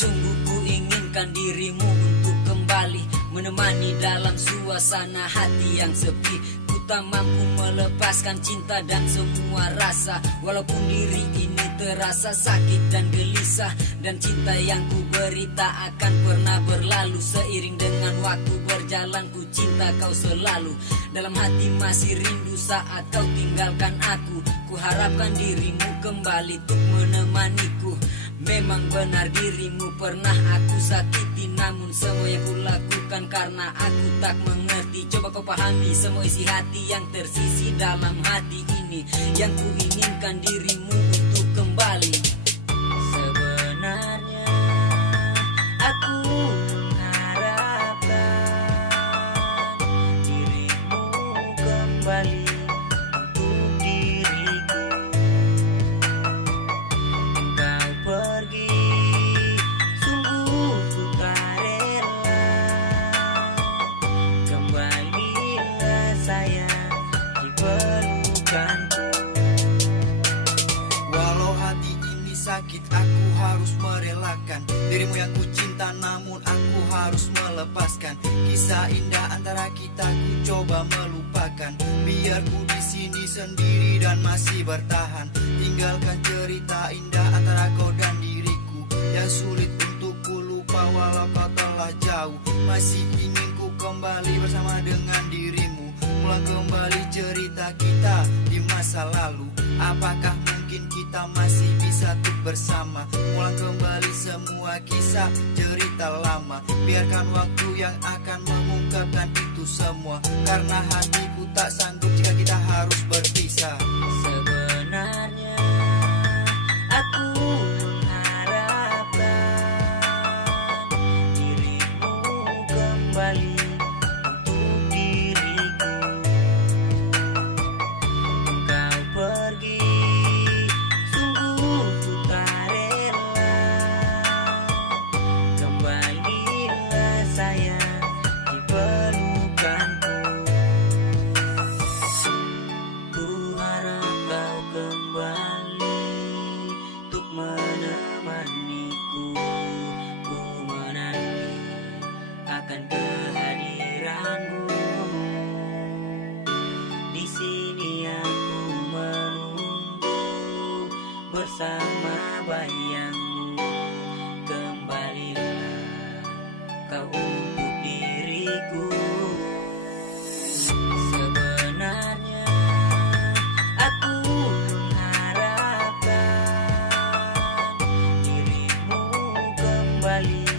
Sungguh ku inginkan dirimu untuk kembali menemani dalam suasana hati yang sepi. Ku tak mampu melepaskan cinta dan semua rasa, walaupun diri ini terasa sakit dan gelisah. Dan cinta yang ku beri tak akan pernah berlalu. Seiring dengan waktu berjalan ku cinta kau selalu. Dalam hati masih rindu saat kau tinggalkan aku. Ku harapkan dirimu kembali untuk menemaniku. Memang benar dirimu pernah aku sakiti, namun semua yang ku lakukan karena aku tak mengerti. Coba kau pahami semua isi hati yang tersisi dalam hati ini. Yang ku inginkan dirimu untuk kembali. Sebenarnya aku mengharapkan dirimu kembali untuk diriku. Engkau pergi, sungguh ku tak rela. Kembalilah sayang di pelukanku. Walau hati ini sakit, aku harus merelakan dirimu yang ku cinta, namun aku harus melepaskan. Kisah indah antara kita ku coba melupakan. Biar ku di sini sendiri dan masih bertahan. Tinggalkan cerita indah antara kau dan diriku yang sulit untuk ku lupa walau kau telah jauh. Masih ingin ku kembali bersama dengan dirimu, ulang kembali cerita kita di masa lalu. Apakah mungkin kita masih bisa tuh bersama, ulang kembali semua kisah cerita lama. Biarkan waktu yang akan mengungkapkan itu semua, karena hatiku tak sanggup jika kita harus berpisah. Sebenarnya aku mengharapkan dirimu kembali untuk diriku. Engkau pergi, sungguh ku tak rela. Kembalilah sayang di pelukanku. Ku harap kau kembali untuk menemaniku. Ku menanti akan kehadiranmu. Di sini aku menunggu bersama bayangmu. Kembalilah kau untuk diriku. Sebenarnya aku mengharapkan dirimu kembali